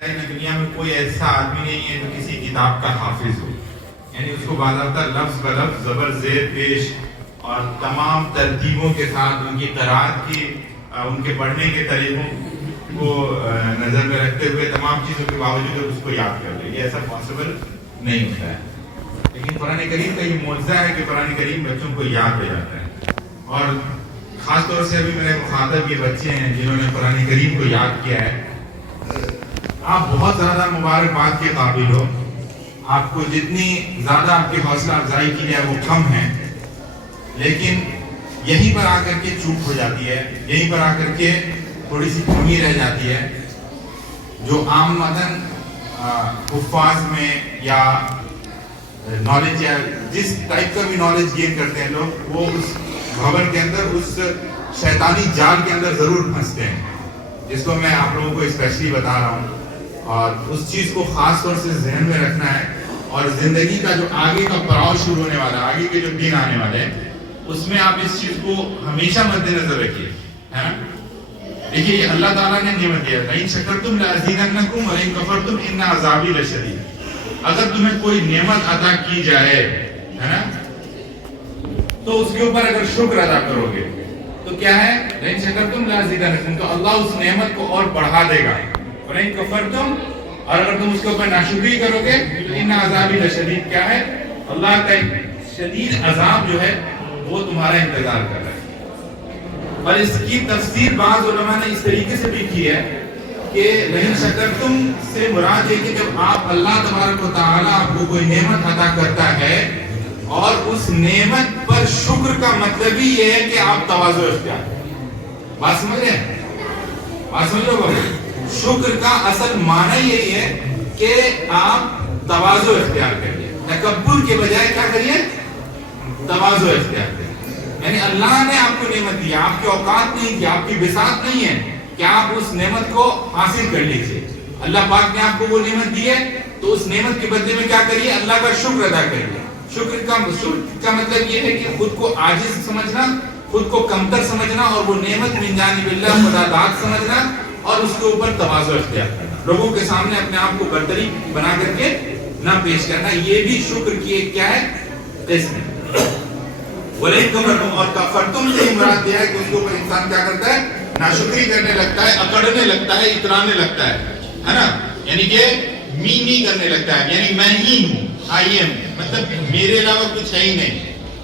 دنیا میں کوئی ایسا آدمی نہیں ہے جو کسی کتاب کا حافظ ہو، یعنی اس کو باضابطہ لفظ بلفظ زبر زیر پیش اور تمام ترتیبوں کے ساتھ ان کی قرأت کی ان کے پڑھنے کے طریقوں کو نظر میں رکھتے ہوئے تمام چیزوں کے باوجود اس کو یاد کر لے، یہ ایسا پاسبل نہیں ہوتا ہے۔ لیکن قرآن کریم کا یہ معجزہ ہے کہ قرآن کریم بچوں کو یاد ہو جاتا ہے، اور خاص طور سے ابھی میرے مخاطب یہ بچے ہیں جنہوں نے قرآن کریم کو یاد کیا ہے، آپ بہت زیادہ مبارکباد کے قابل ہو۔ آپ کو جتنی زیادہ آپ کی حوصلہ افزائی کی جائے وہ کم ہے، لیکن یہیں پر آ کر کے چوک ہو جاتی ہے، یہیں پر آ کر کے تھوڑی سی کمی رہ جاتی ہے۔ جو عام مدن حفاظ میں یا نالج یا جس ٹائپ کا بھی نالج گین کرتے ہیں لوگ، وہ اس بھون کے اندر اس شیطانی جال کے اندر ضرور پھنستے ہیں، جس کو میں آپ لوگوں کو اسپیشلی بتا رہا ہوں، اور اس چیز کو خاص طور سے ذہن میں رکھنا ہے۔ اور زندگی کا جو آگے کا پڑاؤ شروع ہونے والا ہے، آگے کے جو دن آنے والے ہیں، اس میں آپ اس چیز کو ہمیشہ مد نظر رکھیے، ہے نا۔ دیکھیے یہ اللہ تعالیٰ نے نعمت دیا ہے، لئن شکرتم لأزیدنکم ولئن کفرتم ان عذابی لشدید۔ اگر تمہیں کوئی نعمت عطا کی جائے، ہے نا، تو اس کے اوپر اگر شکر ادا کرو گے تو کیا ہے، لئن شکرتم لأزیدنکم، تو اللہ اس نعمت کو اور بڑھا دے گا۔ ولئن کفرتم، اور اگر تم اس کے اوپر ناشکری کرو گے تو ان عذابی لشدید، کیا ہے، اللہ کا شدید عذاب جو ہے وہ تمہارا انتظار کر رہا ہے۔ اور اس کی تفسیر بعض علماء نے اس طریقے سے بھی کی ہے کہ لئن شکرتم سے مراد ہے کہ جب آپ اللہ تبارک و تعالیٰ آپ کو کوئی نعمت عطا کرتا ہے اور اس نعمت پر شکر کا مطلب ہی یہ ہے کہ آپ تواضع اختیار کریں۔ بات سمجھ رہے ہیں؟ بات سمجھ لو بابا، شکر کا اصل معنی یہی ہے کہ آپ تواضع اختیار کریے، تکبر کے بجائے کیا کریے، تواضع اختیار کریے۔ یعنی اللہ نے آپ کو نعمت دی، آپ کی اوقات نہیں کی، آپ کی بساط نہیں ہے کہ آپ اس نعمت کو حاصل کر لیجیے۔ اللہ پاک نے آپ کو وہ نعمت دی ہے تو اس نعمت کے بدلے میں کیا کریے، اللہ کا شکر ادا کریے۔ شکر کا مطلب یہ ہے کہ خود کو عاجز سمجھنا، خود کو کمتر سمجھنا، اور وہ نعمت من جانب اللہ خدا داد سمجھنا، اور اس کے اوپر تواضع اختیار کرنا، لوگوں کے سامنے اپنے آپ کو برتری بنا کر کے نہ پیش کرنا۔ یہ بھی شکر کی ایک کیا ہے، قسم ہے۔ وَلَئِن كَفَرْتُمْ، اور کفرتم سے مراد یہ ہے کہ اس کے اوپر انسان کیا کرتا ہے، ناشکری کرنے لگتا ہے، اکڑنے لگتا ہے، اترانے لگتا ہے نا، یعنی کہ می کرنے لگتا ہے، یعنی میں ہی ہوں، آئی ایم، مطلب میرے علاوہ کچھ ہے ہی نہیں۔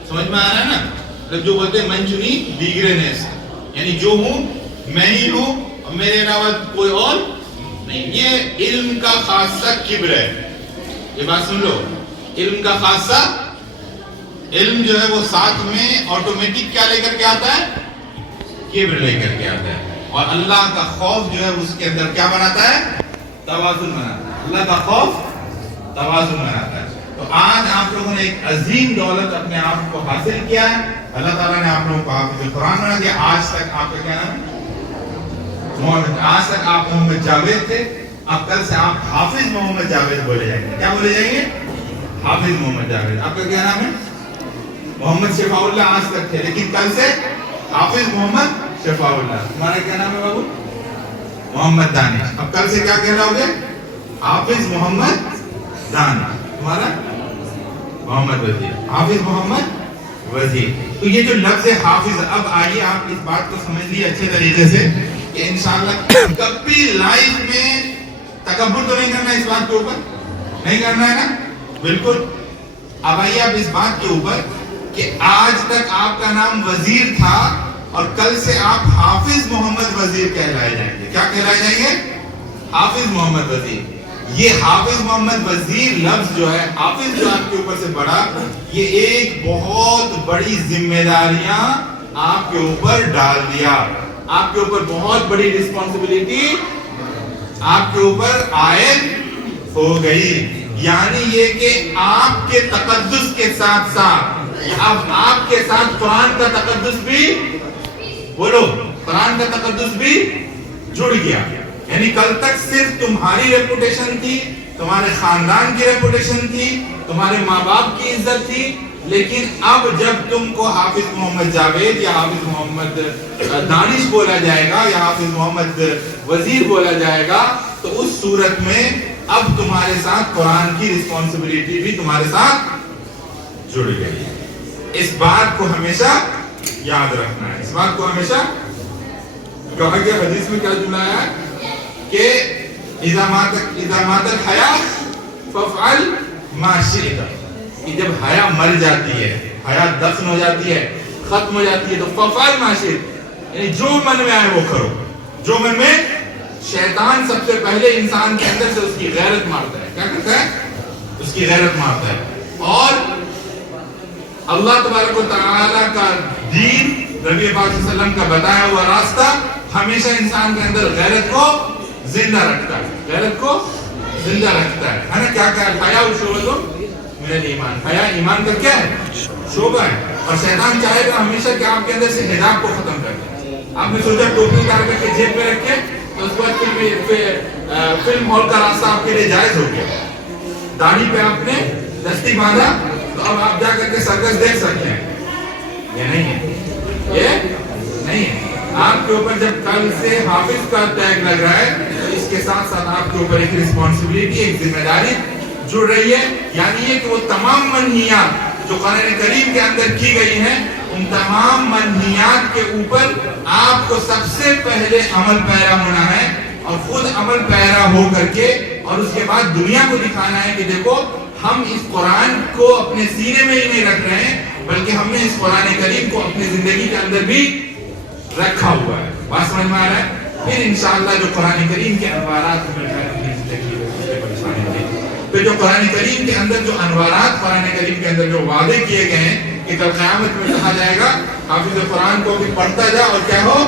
سمجھ میں آ رہا ہے نا، مطلب جو بولتے ہیں من چنی دیگرے نیس، یعنی جو ہوں میں ہی ہوں، میرے علاوہ کوئی اور نہیں۔ یہ علم کا خاصہ کبر ہے، یہ بات سن لو، علم کا خاصہ، علم جو ہے وہ ساتھ میں آٹومیٹک کیا لے کر کے آتا ہے، کبر لے کر کے آتا ہے۔ اور اللہ کا خوف جو ہے اس کے اندر کیا بناتا ہے، توازن بناتا ہے۔ اللہ کا خوف توازن بناتا ہے۔ تو آج آپ لوگوں نے ایک عظیم دولت اپنے آپ کو حاصل کیا ہے، اللہ تعالیٰ نے آپ لوگوں کو حافظ قرآن بنا دیا۔ آج تک آپ کا کیا نام ہے، آج تک آپ محمد جاوید تھے، اب کل سے آپ حافظ محمد جاوید بولے جائیں گے۔ کیا بولے جائیں گے، حافظ محمد جاوید۔ آپ کا کیا نام ہے، محمد شفاء اللہ آج تک تھے، لیکن کل سے حافظ محمد شفاء اللہ۔ تمہارا کیا نام ہے بابو، محمد دانش۔ اب کل سے کیا کہلاؤ گے، حافظ محمد دانش۔ تمہارا محمد وزیر، حافظ محمد وزیر۔ تو یہ جو لفظ حافظ، اب آئیے آپ اس بات کو سمجھ لیے اچھے طریقے سے کہ انشاءاللہ کبھی لائف میں تکبر تو نہیں کرنا، اس بات کے اوپر نہیں کرنا ہے نا، بالکل۔ اب آئیے آپ اس بات کے اوپر کہ آج تک آپ کا نام وزیر تھا اور کل سے آپ حافظ محمد وزیر کہلائے جائیں گے۔ کیا کہلائے جائیں گے، حافظ محمد وزیر۔ یہ حافظ محمد وزیر لفظ جو ہے، حافظ جو آپ کے اوپر سے بڑا، یہ ایک بہت بڑی ذمہ داریاں آپ کے اوپر ڈال دیا، آپ کے اوپر بہت بڑی رسپانسبلٹی آپ کے اوپر عائد ہو گئی۔ یعنی یہ کہ آپ کے تقدس کے ساتھ ساتھ اب آپ کے ساتھ قرآن کا تقدس بھی، بولو، قرآن کا تقدس بھی جڑ گیا۔ یعنی کل تک صرف تمہاری ریپوٹیشن تھی، تمہارے خاندان کی ریپوٹیشن تھی، تمہارے ماں باپ کی عزت تھی، لیکن اب جب تم کو حافظ محمد جاوید یا حافظ محمد دانش بولا جائے گا یا حافظ محمد وزیر بولا جائے گا تو اس صورت میں اب تمہارے ساتھ قرآن کی رسپانسبلٹی بھی تمہارے ساتھ جڑ گئی. اس بات کو ہمیشہ یاد رکھنا ہے. اس بات کو ہمیشہ کہا گیا حدیث میں کیا جملہ ہے کہ اذا مات الحیا فافعل ما شئت. کہ جب حیا مر جاتی ہے, حیا دفن ہو جاتی ہے, ختم ہو جاتی ہے, تو فافعل ما شئت, یعنی جو من میں آئے وہ کرو. جو من میں, شیطان سب سے پہلے انسان کے اندر سے اس کی غیرت مارتا ہے. کیا کرتا ہے؟ اس کی غیرت مارتا ہے. اور اللہ تبارک و تعالی کا دین, نبی پاک صلی اللہ علیہ وسلم کا بتایا ہوا راستہ ہمیشہ انسان کے اندر غیرت کو زندہ رکھتا ہے. غیرت کو زندہ رکھتا ہے نا. کیا کہا الحیا شعبۃ من الایمان. حیا ایمان کا کیا ہے؟ شعبہ ہے. اور شیطان چاہے گا ہمیشہ کہ آپ کے اندر سے حجاب کو ختم کر دے. آپ نے سوچا ٹوپی اتار کر کے جیب میں رکھے تو اس کے بعد فلم ہال کا راستہ آپ کے لیے جائز ہو گیا. داڑھی پہ آپ نے دستی باندھا تو اب آپ جا کر کے سرکس دیکھ سکتے ہیں. یہ نہیں ہے, یہ نہیں ہے. آپ کے اوپر جب کل سے حافظ کا ٹیگ لگ رہا ہے تو اس کے ساتھ ساتھ آپ کے اوپر ایک رسپانسبلٹی, ایک ذمہ داری جڑ رہی ہے. یعنی یہ کہ وہ تمام منہیات جو قرآن کریم کے اندر کی گئی ہیں, ان تمام منہیات کے اوپر آپ کو سب سے پہلے عمل پیرا ہونا ہے, اور خود عمل پیرا ہو کر کے اور اس کے بعد دنیا کو دکھانا ہے کہ دیکھو ہم اس قرآن کو اپنے سینے میں ہی نہیں رکھ رہے ہیں, بلکہ ہم نے اس قرآن کریم کو اپنی زندگی کے اندر بھی رکھا ہوا ہے. بات سمجھ میں آ رہا ہے؟ پھر انشاءاللہ جو قرآن کریم کے انوارات ہمیں پھر جو قرآن کریم کے اندر جو انوارات قرآن کریم کے اندر جو وعدے کیے گئے ہیں کہ کل قیامت میں کہا جائے گا حافظ قرآن کو بھی پڑھتا جا اور کیا ہو,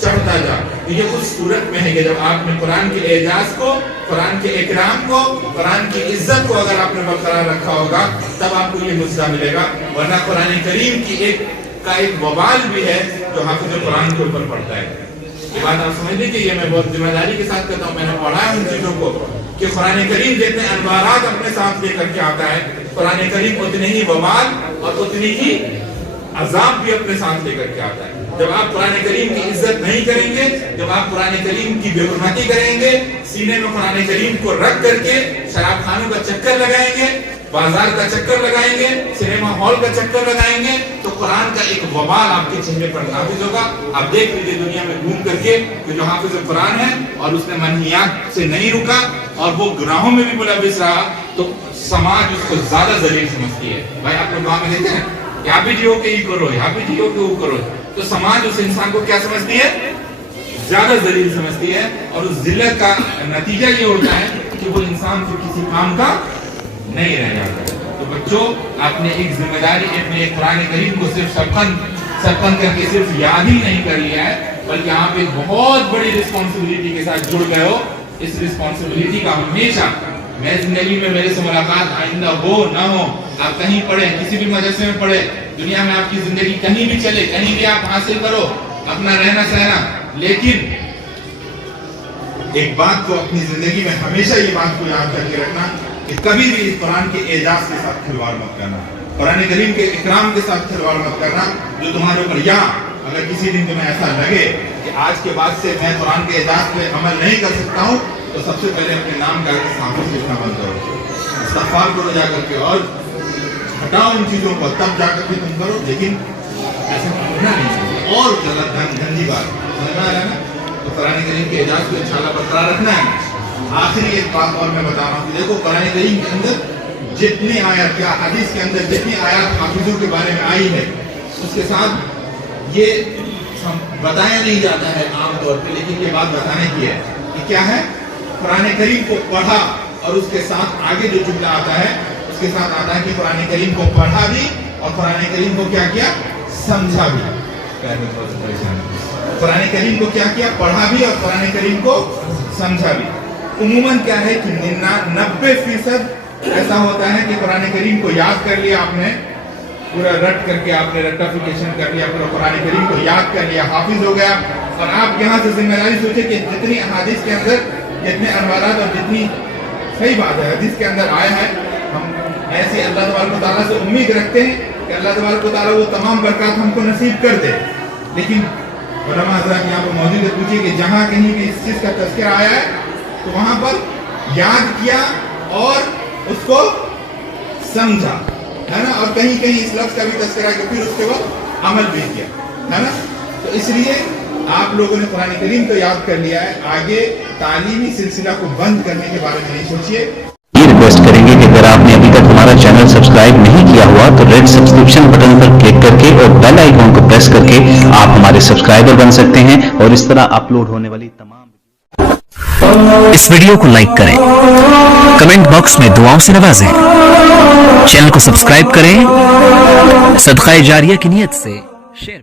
چڑھتا جا. یہ اس صورت میں ہے کہ جب آپ نے قرآن کے اعجاز کو, قرآن کے اکرام کو, قرآن کی عزت کو اگر آپ نے برقرار رکھا ہوگا تب آپ کو یہ مجزہ ملے گا. ورنہ قرآن کریم کی ایک وبال بھی ہے جو حافظ قرآن کے اوپر پڑتا ہے. یہ بات آپ سمجھ لیجیے, یہ میں بہت ذمہ داری کے ساتھ کہتا ہوں. میں نے پڑھا ہے ان چیزوں کو کہ قرآن کریم جتنے انوارات اپنے ساتھ لے کر کے آتا ہے, قرآن کریم اتنے ہی وبال اور اتنی ہی عذاب بھی اپنے ساتھ لے کر کے آتا ہے. جب آپ قرآن کریم کی عزت نہیں کریں گے, جب آپ قرآن کریم کی بے حرمتی کریں گے, سینے میں قرآن کریم کو رکھ کر کے شراب خانوں کا چکر لگائیں گے, بازار کا چکر لگائیں گے, سنیما ہال کا چکر لگائیں گے, تو قرآن کا ایک وبال آپ کے چہرے پر نافذ ہوگا. آپ دیکھ لیجیے دنیا میں گھوم کر کے کہ جو حافظ قرآن ہے اور اس نے منہیات سے نہیں رکا اور وہ گناہوں میں بھی ملوث رہا, تو سماج اس کو زیادہ ذلیل سمجھتی ہے. بھائی آپ لوگ وہاں میں دیکھتے ہیں یہاں بھی جیو کہ یہ کرو, یہاں بھی جیو کہ وہ کرو, تو سماج اس انسان کو کیا سمجھتی ہے؟ زیادہ ذلیل سمجھتی ہے. اور اس ذلت کا نتیجہ یہ ہوتا ہے کہ وہ انسان سے کسی کام کا نہیں رہ جاتا. تو بچوں, آپ نے ایک ذمہ داری اپنے قرآن کریم کو صرف سرپن کر کے صرف یاد ہی نہیں کر لیا ہے, بلکہ آپ ایک بہت بڑی رسپانسبلٹی کے ساتھ جڑ گئے ہو. اس رسپانسبلٹی کا ہمیشہ, میں زندگی میں میرے سے ملاقات آئندہ ہو نہ ہو, آپ کہیں پڑھیں, کسی بھی مدرسے میں پڑھیں, دنیا میں آپ کی زندگی کہیں بھی چلے, کہیں بھی آپ حاصل کرو اپنا رہنا سہنا, لیکن ایک بات کو اپنی زندگی میں ہمیشہ یہ بات کو یاد کر کے رکھنا کہ کبھی بھی اس قرآن کے اعجاز کے ساتھ کھلواڑ مت کرنا, قرآن کریم کے اکرام کے ساتھ کھلواڑ مت کرنا. جو تمہارے اوپر, یا اگر کسی دن تمہیں ایسا لگے کہ آج کے بعد سے میں قرآن کے اعجاز پہ عمل نہیں کر سکتا ہوں, تو سب سے پہلے اپنے نام کا حافظ لکھنا بند کرو, استغفار کرو جا کر کے, اور ہٹاؤ ان چیزوں کو, تب جا کر کے تم کرو. لیکن ایسا کرنا نہیں چاہیے. اور غلط گندی بات سمجھ میں آ رہا ہے نا. تو قرآن کریم کے اعجاز کو انشاءاللہ برقرار رکھنا ہے. آخری ایک بات اور میں بتا رہا ہوں کہ دیکھو قرآن کریم کے اندر جتنی آیات, یا حدیث کے اندر جتنی آیات حافظوں کے بارے میں آئی ہے, اس کے ساتھ یہ بتایا نہیں جاتا ہے عام طور پہ, لیکن یہ بات بتانے کی ہے کہ کیا ہے, قرآن کریم کو پڑھا اور اس کے ساتھ آگے جو جملہ آتا ہے اس کے ساتھ آتا ہے کہ قرآن کریم کو پڑھا بھی اور قرآن کریم کو کیا کیا, سمجھا بھی. قرآن کریم کو کیا کیا, پڑھا بھی اور قرآن کریم کو سمجھا بھی. عموماً کیا ہے کہ 90% ایسا ہوتا ہے کہ قرآن کریم کو یاد کر لیا آپ نے, پورا رٹ کر کے آپ نے رٹافیکیشن کر لیا, پورا قرآن کریم کو یاد کر لیا, حافظ ہو گیا, اور آپ یہاں سے ذمہ داری سوچے کہ جتنی احادیث کے اندر جتنے انوارات اور جتنی, صحیح بات ہے حدیث کے اندر آیا ہے, ہم ایسے اللہ تبارک و تعالیٰ سے امید رکھتے ہیں کہ اللہ تبارک و تعالیٰ وہ تمام برکات ہم کو نصیب کر دے. لیکن علماء حضرات یہاں پر موجود ہے, پوچھیے کہ جہاں کہیں بھی اس چیز کا تذکرہ آیا ہے تو وہاں پر یاد کیا اور اس کو سمجھا ہے نا, اور کہیں کہیں اس لفظ کا بھی تذکرہ کہ پھر اس کے وقت عمل بھی کیا ہے نا. تو اس لیے آپ لوگوں نے قرآن کریم تو یاد کر لیا ہے, آگے تعلیمی سلسلہ کو بند کرنے کے بارے میں نہیں سوچیے. یہ ریکویسٹ کریں گے کہ اگر آپ نے ابھی تک ہمارا چینل سبسکرائب نہیں کیا ہوا تو ریڈ سبسکرپشن بٹن پر کلک کر کے اور بیل آئیکن کو پریس کر کے آپ ہمارے سبسکرائبر بن سکتے ہیں, اور اس طرح اپلوڈ ہونے والی تمام. اس ویڈیو کو لائک کریں, کمنٹ باکس میں دعاؤں سے نوازیں, چینل کو سبسکرائب کریں, صدقہ جاریہ کی نیت سے شیئر